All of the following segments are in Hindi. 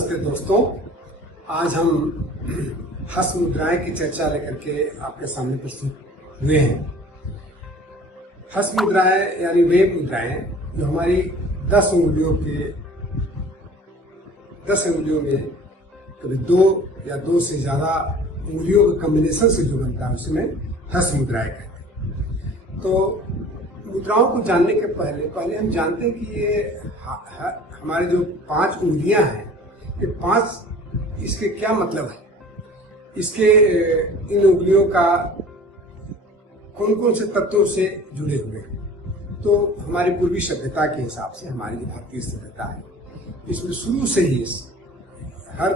नमस्ते दोस्तों। आज हम हस्त मुद्राएं की चर्चा लेकर के आपके सामने प्रस्तुत हुए हैं। हस्त मुद्राएं यानी वे मुद्राएं जो हमारी 10 उंगलियों में कभी 2 या 2 से ज्यादा उंगलियों के कॉम्बिनेशन से जो बनता है उसमें हस्त मुद्राएं कहते हैं। तो मुद्राओं को जानने के पहले हम जानते हैं कि ये हमारे जो 5 उंगलियां हैं, ये 5 इसके क्या मतलब है, इसके इन उंगलियों का कौन कौन से तत्वों से जुड़े हुए हैं। तो हमारी पूर्वी सभ्यता के हिसाब से हमारी जो भारतीय सभ्यता है, इसमें शुरू से ही हर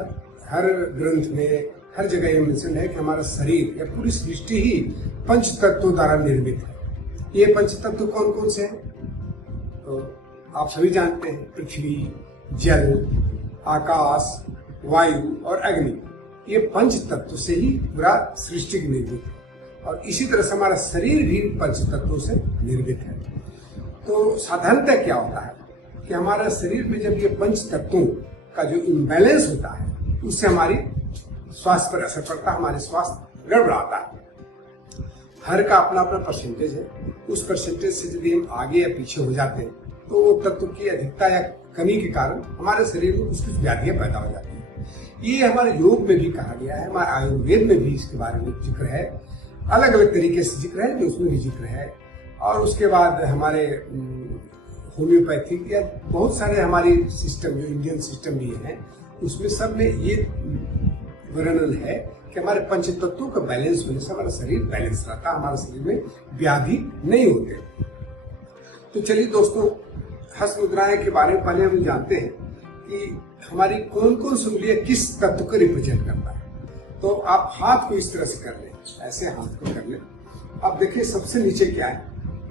ग्रंथ में हर जगह ये मेंशन है कि हमारा शरीर या पूरी सृष्टि ही पंच तत्वों द्वारा निर्मित है। ये पंच तत्व कौन कौन से हैं? तो आप सभी जानते हैं, पृथ्वी, जल, आकाश, वायु और अग्नि। ये पंच तत्व से ही पूरा सृष्टि निर्मित है और इसी तरह से हमारा शरीर भी पंच तत्वों से निर्मित है। तो साधारणतः क्या होता है कि हमारा शरीर में जब ये पंच तत्वों का जो इम्बैलेंस होता है, उससे हमारी स्वास्थ्य पर असर पड़ता है, हमारे स्वास्थ्य गड़बड़ाता है। हर का अपना अपना परसेंटेज है। उस परसेंटेज से यदि हम आगे या पीछे हो जाते हैं तो वो तत्व की अधिकता या कमी के कारण हमारे शरीर में कुछ व्याधियां पैदा हो जाती हैं। ये हमारे योग में भी कहा गया है, हमारे आयुर्वेद में भी इसके बारे में जिक्र है, अलग अलग तरीके से जिक्र है, जो उसमें भी जिक्र है। और उसके बाद हमारे होम्योपैथिक या बहुत सारे हमारे सिस्टम जो इंडियन सिस्टम भी है, उसमें सब में ये वर्णन है कि हमारे पंच तत्वों का बैलेंस होने से हमारा शरीर बैलेंस रहता है, हमारे शरीर में व्याधि नहीं होते। तो चलिए दोस्तों, हस्त मुद्राएं के बारे में पहले हम जानते हैं कि हमारी कौन कौन सी उंगलियां किस तत्व को रिप्रेजेंट करता है। तो आप हाथ को इस तरह से कर लें, ऐसे हाथ को कर लें। अब देखिए सबसे नीचे क्या है,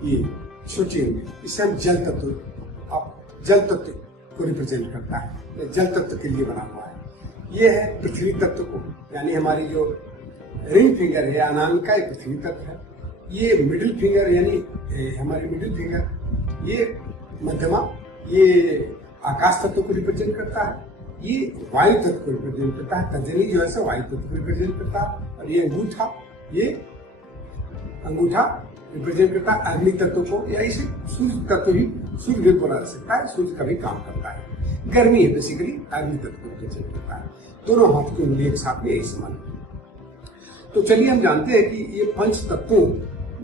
ये छोटी उंगली, इससे हम जल तत्व को रिप्रेजेंट करता है, जल तत्व के लिए बना हुआ है। ये है पृथ्वी तत्व को, यानी हमारी जो रिंग फिंगर है, अनामिका एक पृथ्वी तत्व है। ये मिडिल फिंगर यानी हमारी मिडिल फिंगर, ये मध्यमा, ये आकाश तत्व को रिप्रेजेंट करता है। ये वायु तत्व को रिप्रेजेंट करता है। तर्जनी जो है वायु तत्व को रिप्रेजेंट करता है। और ये अंगूठा रिप्रेजेंट करता है अग्नि तत्व को, या इसे सूर्य तत्व भी, सूर्य भी बोला जा सकता है, सूर्य का भी काम करता है। गर्मी है बेसिकली, अग्नि तत्व को रिप्रेजेंट करता है। दोनों हाथ की उंगलियों के साथ में यही समान। तो चलिए हम जानते हैं कि ये पंच तत्वों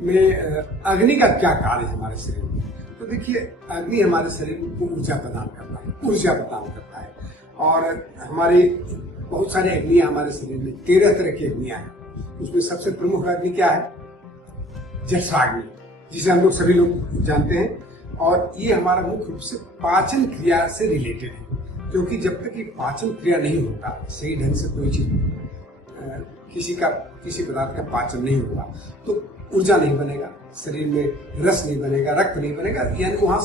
में अग्नि का क्या कार्य है हमारे शरीर में। तो देखिए, अग्नि हमारे शरीर को ऊर्जा प्रदान करता है। और हमारे बहुत सारे अग्नियां हमारे शरीर में, 13 तरह की अग्नियां हैं। उसमें सबसे प्रमुख अग्नि क्या है? जठराग्नि, जिसे हम लोग सभी लोग जानते हैं। और ये हमारा मुख्य रूप से पाचन क्रिया से रिलेटेड है, क्योंकि जब तक ये पाचन क्रिया नहीं होता, सही ढंग से कोई चीज किसी पदार्थ का पाचन नहीं होगा, तो ऊर्जा नहीं बनेगा, शरीर में रस नहीं बनेगा, रक्त नहीं बनेगा, यानी वहां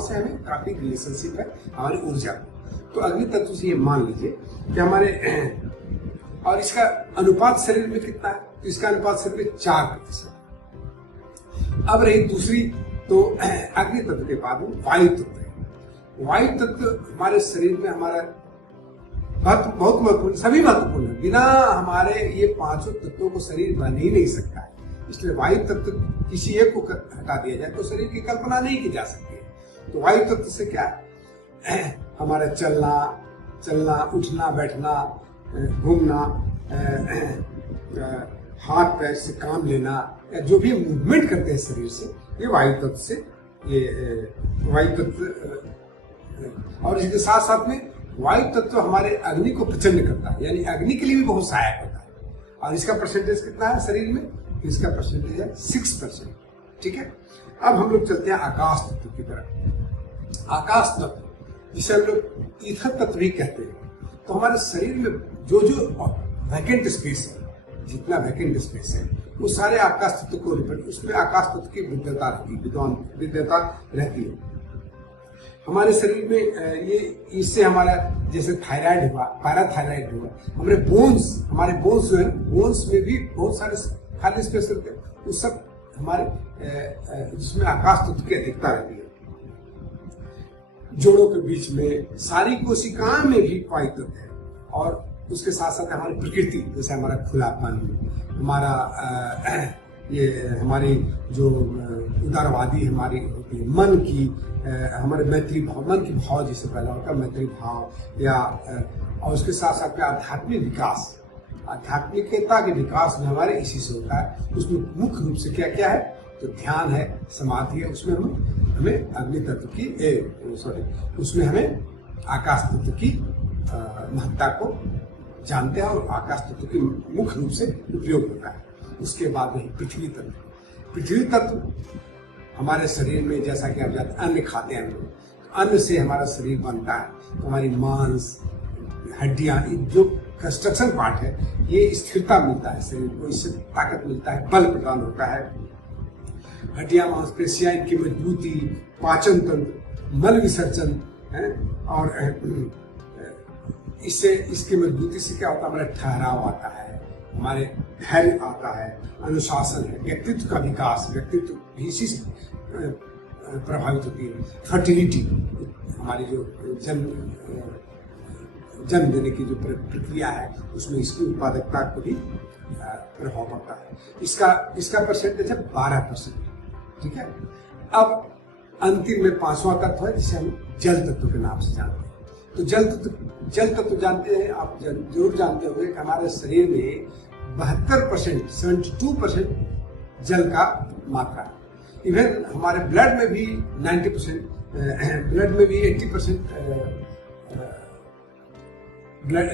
से हमें काफी रिलेशनशिप है हमारी ऊर्जा। तो अग्नि तत्व से ये मान लीजिए कि हमारे, और इसका अनुपात शरीर में कितना है? तो इसका अनुपात शरीर में 4%। अब रही दूसरी, तो अग्नि तत्व के बाद वायु तत्व है। वायु तत्व हमारे शरीर में हमारा बहुत महत्वपूर्ण, सभी महत्वपूर्ण है। बिना हमारे ये 5 तत्वों को शरीर बन ही नहीं सकता है। इसलिए वायु तत्व किसी एक को हटा दिया जाए तो शरीर की कल्पना नहीं की जा सकती है। तो वायु तत्व से क्या है? हमारा चलना, उठना, बैठना, घूमना, हाथ पैर से काम लेना, या जो भी मूवमेंट करते हैं शरीर से, ये वायु तत्व से, ये वायु तत्व। और इसके साथ साथ में वायु तत्व हमारे अग्नि को प्रचंड करता है, यानी अग्नि के लिए भी बहुत सहायक होता है। और इसका परसेंटेज कितना है शरीर में? तो इसका परसेंटेज है 6%। ठीक है। अब हम लोग चलते हैं आकाश तत्व की तरफ। आकाश तत्व, जिसे हम लोग ईथर तत्व भी कहते हैं। तो हमारे शरीर में जो वैकेंट स्पेस है, जितना वैकेंट स्पेस है, वो सारे आकाश तत्व को उसमें आकाश तत्व की विद्यता रहती है हमारे शरीर में। ये इससे हमारा जैसे थायराइड हुआ, पैराथायराइड हुआ, हमारे बोन्स जो है, बोन्स में भी बहुत सारे खाली स्पेस रहते हैं, वो सब हमारे जिसमें आकाश तत्व की अधिकता रहती है। जोड़ों के बीच में, सारी कोशिकाओं में भी पाई तत्व है। और उसके साथ साथ हमारी प्रकृति, जैसे हमारा खुलापन, हमारा ये हमारी जो उदारवादी हमारी होती है, मन की हमारे मैत्री भाव, मन की भाव जिसे पहला होता है मैत्री भाव, या और उसके साथ साथ में आध्यात्मिक विकास, आध्यात्मिकता के विकास में हमारे इसी से होता है। उसमें मुख्य रूप से क्या क्या है, तो ध्यान है, समाधि है, उसमें हमें अग्नि तत्व की उसमें हमें आकाश तत्व की महत्ता को जानते हैं और आकाश तत्व की मुख्य रूप से उपयोग होता है। उसके बाद वही पृथ्वी तत्व, पृथ्वी तत्व हमारे शरीर में, जैसा कि आप जानते हैं अन्न खाते हैं हम लोग, तो अन्न से हमारा शरीर बनता है, तो हमारी मांस, हड्डियां, जो कंस्ट्रक्शन पार्ट है, ये स्थिरता मिलता है शरीर को, इससे ताकत मिलता है, बल प्रदान होता है। हड्डियां, मांसपेशियां, इनकी मजबूती, पाचन तंत्र, मल विसर्जन है, और इससे इसकी मजबूती से क्या होता है, हमारा ठहराव आता है, हमारे धैर्य आता है, अनुशासन है, व्यक्तित्व का विकास, व्यक्तित्व भी इसी से प्रभावित होती है। फर्टिलिटी, हमारी जो जन्म देने की जो प्रक्रिया है, उसमें इसकी उत्पादकता को भी प्रभाव पड़ता है। इसका परसेंटेज है 12%। ठीक है। अब अंतिम में 5वां तत्व है जिसे हम जल तत्व के नाम से जानते हैं। तो जल तत्व जानते हैं आप, जरूर जानते होंगे कि हमारे शरीर में 72%, 72% जल का मात्रा है। इवन हमारे ब्लड में भी 90%, ब्लड में भी 80% ब्लड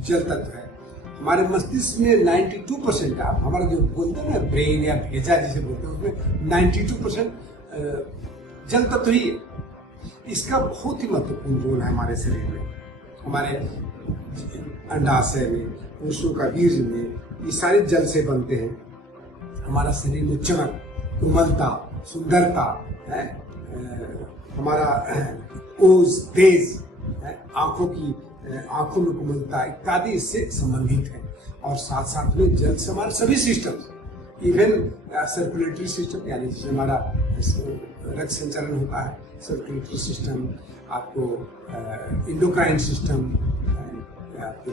जल तत्व है। हमारे मस्तिष्क में 92% का, हमारा जो बोलते हैं ना ब्रेन या भेजा जिसे बोलते हैं, उसमें 92% जल तत्व ही है। इसका बहुत ही महत्वपूर्ण रोल है हमारे शरीर में, हमारे अंडाशय में, पुरुषों का वीर्य में, ये सारे जल से बनते हैं। हमारा शरीर में चमक, कोमलता, सुंदरता है, हमारा ओज, तेज, आंखों में कोमलता इत्यादि इससे संबंधित है। और साथ साथ में जल से हमारे सभी सिस्टम, इवन सर्कुलेटरी सिस्टम, यानी जिसमें हमारा रक्त संचरण होता है, सर्कुलेटरी सिस्टम, आपको इंडोक्राइन सिस्टम,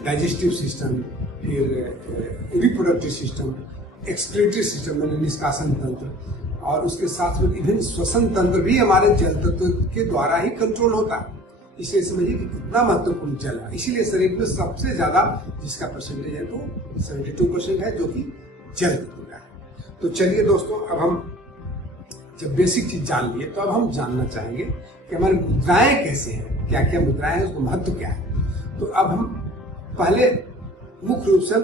डाइजेस्टिव सिस्टम, फिर रिप्रोडक्टिव सिस्टम, एक्सक्रीटरी सिस्टम यानी निष्कासन तंत्र, और उसके साथ में इवन श्वसन तंत्र भी हमारे जल तत्व के द्वारा ही कंट्रोल होता है। इसलिए समझिए कि कितना महत्वपूर्ण जल है। इसीलिए शरीर में सबसे ज्यादा जिसका परसेंटेज है तो 72% है, जो कि जल तत्व का है। तो चलिए दोस्तों, अब हम जब बेसिक चीज जान लिए, तो अब हम जानना चाहेंगे कि हमारी मुद्राएं कैसे हैं, क्या क्या मुद्राएं हैं, उसका महत्व क्या है। तो अब हम पहले मुख्य रूप से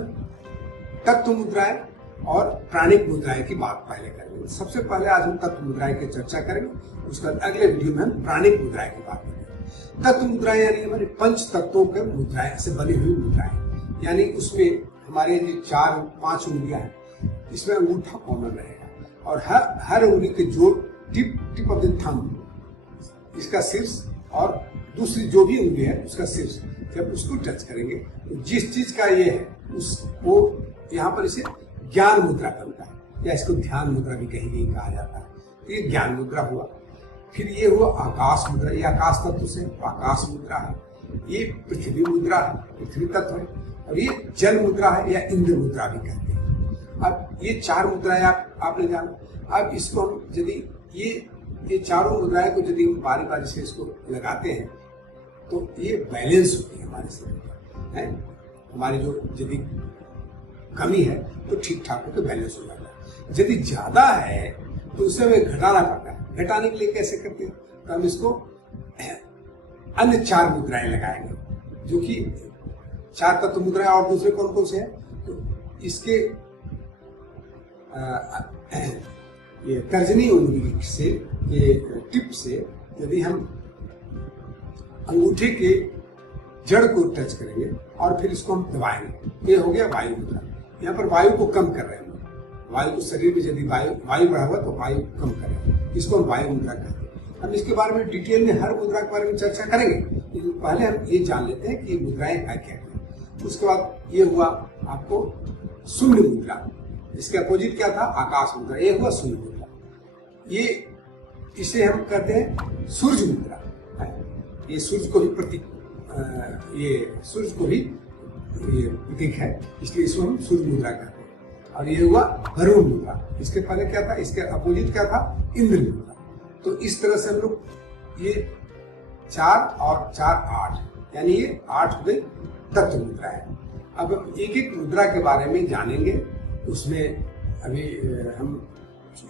तत्व मुद्राएं और प्राणिक मुद्राएं की बात पहले करेंगे। सबसे पहले आज हम तत्व मुद्राएं की चर्चा करेंगे, उसके बाद अगले वीडियो में हम प्राणिक मुद्राएं की बात करेंगे। तत्व मुद्राएं यानी हमारे पंच तत्वों के मुद्राएं से बनी हुई मुद्राएं, यानी उसमें हमारे जो 4-5 उंगलियां हैं, इसमें अंगूठा कॉमन रहेगा, और हर उंगली के जो टिप ऑफ द थंब, इसका शीर्ष, और दूसरी जो भी उंगली है उसका शीर्ष, जब उसको टच करेंगे तो जिस चीज का ये है वो यहाँ पर इसे ज्ञान मुद्रा बनता है, या इसको ध्यान मुद्रा भी कहीं कहा जाता है। तो ये ज्ञान मुद्रा हुआ। फिर ये हुआ आकाश मुद्रा, ये आकाश तत्व से आकाश मुद्रा है। ये पृथ्वी मुद्रा है, पृथ्वी तत्व है। और ये जल मुद्रा है, या इंद्र मुद्रा भी कहते हैं। अब ये 4 मुद्राएं आपने जाना। अब इसको हम यदि ये चारों मुद्राएं को यदि हम बारी बारी से इसको लगाते हैं तो ये बैलेंस होती है हमारे शरीर पर, है। हमारी जो यदि कमी है तो ठीक ठाक होकर बैलेंस हो जाता है। यदि ज्यादा है तो उसे हमें घटाना पड़ता है। घटाने के लिए कैसे करते हैं, तो हम इसको अन्य 4 मुद्राएं लगाएंगे, जो कि 4 तत्व मुद्राएं, और दूसरे कौन कौन से हैं, तो इसके ये तर्जनी उंगली से, ये टिप से यदि हम अंगूठे के जड़ को टच करेंगे और फिर इसको हम दबाएंगे, ये हो गया वायु मुद्रा। यहाँ पर वायु को कम कर रहे हैं, वायु को शरीर में यदि वायु बढ़ा हुआ तो वायु कम कर रहे हैं, इसको हम वायु मुद्रा कहते हैं। हम इसके बारे में डिटेल में हर मुद्रा के बारे में चर्चा करेंगे, लेकिन पहले हम ये जान लेते हैं कि ये मुद्राएं है क्या क्या। उसके बाद ये हुआ आपको शून्य मुद्रा, इसके अपोजिट क्या था, आकाश मुद्रा। ये हुआ शून्य मुद्रा। ये इसे हम कहते हैं सूर्य मुद्रा। ये सूर्य को भी प्रतीक, ये सूर्य को भी ये प्रतीक है, इसलिए इसको हम सूर्य मुद्रा कहते हैं। और ये हुआ वरुण मुद्रा। इसके पहले क्या था, इसके अपोजिट क्या था, इंद्र मुद्रा। तो इस तरह से हम लोग ये 4 और 4 8, यानी ये 8 हो गई तत्व मुद्रा है। अब हम एक एक मुद्रा के बारे में जानेंगे। उसमें अभी हम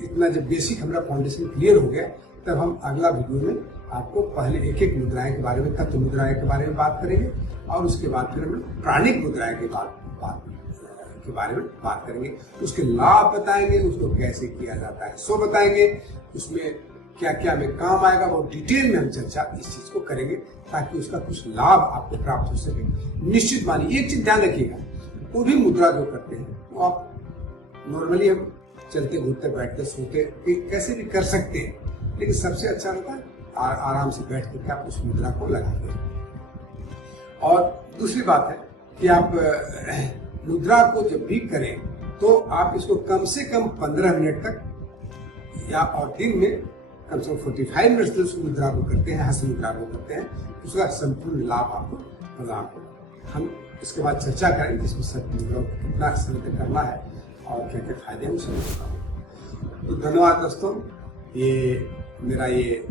इतना जब बेसिक हमारा फाउंडेशन क्लियर हो गया, तब हम अगला वीडियो में आपको पहले एक एक मुद्राएं के बारे में, तत्व मुद्राएं के बारे में बात करेंगे, और उसके बाद फिर हम प्राणिक मुद्राएं के बारे में बात करेंगे। उसके लाभ बताएंगे, उसको कैसे किया जाता है सो बताएंगे, उसमें क्या क्या में काम आएगा वो डिटेल में हम चर्चा इस चीज को करेंगे, ताकि उसका कुछ लाभ आपको प्राप्त हो सके। निश्चित मानिए, एक चीज ध्यान रखिएगा, कोई भी मुद्रा जो करते हैं वो आप नॉर्मली हम चलते घूमते बैठते सोते कैसे भी कर सकते हैं, लेकिन सबसे अच्छा होता है आराम से बैठ करके आप उस मुद्रा को लगाते हैं। और दूसरी बात है कि आप मुद्रा को जब भी करें तो आप इसको कम से कम 15 मिनट तक या और दिन में कम से कम 45 मिनट तक उस मुद्रा को करते हैं, हस्त मुद्रा को करते हैं, उसका संपूर्ण लाभ आपको प्रदान होगा। हम इसके बाद चर्चा करेंगे इसमें सब मुद्रा को कितना समय तक करना है और क्या क्या फायदे हैं उसे बताऊंगा। तो धन्यवाद दोस्तों, ये मेरा ये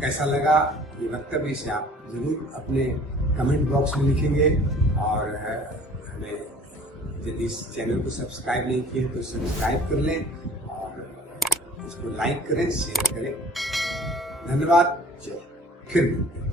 कैसा लगा ये वक्तव्य, इसे आप जरूर अपने कमेंट बॉक्स में लिखेंगे। और हमें यदि इस चैनल को सब्सक्राइब नहीं किए तो सब्सक्राइब कर लें और इसको लाइक करें, शेयर करें। धन्यवाद, फिर मिलते हैं।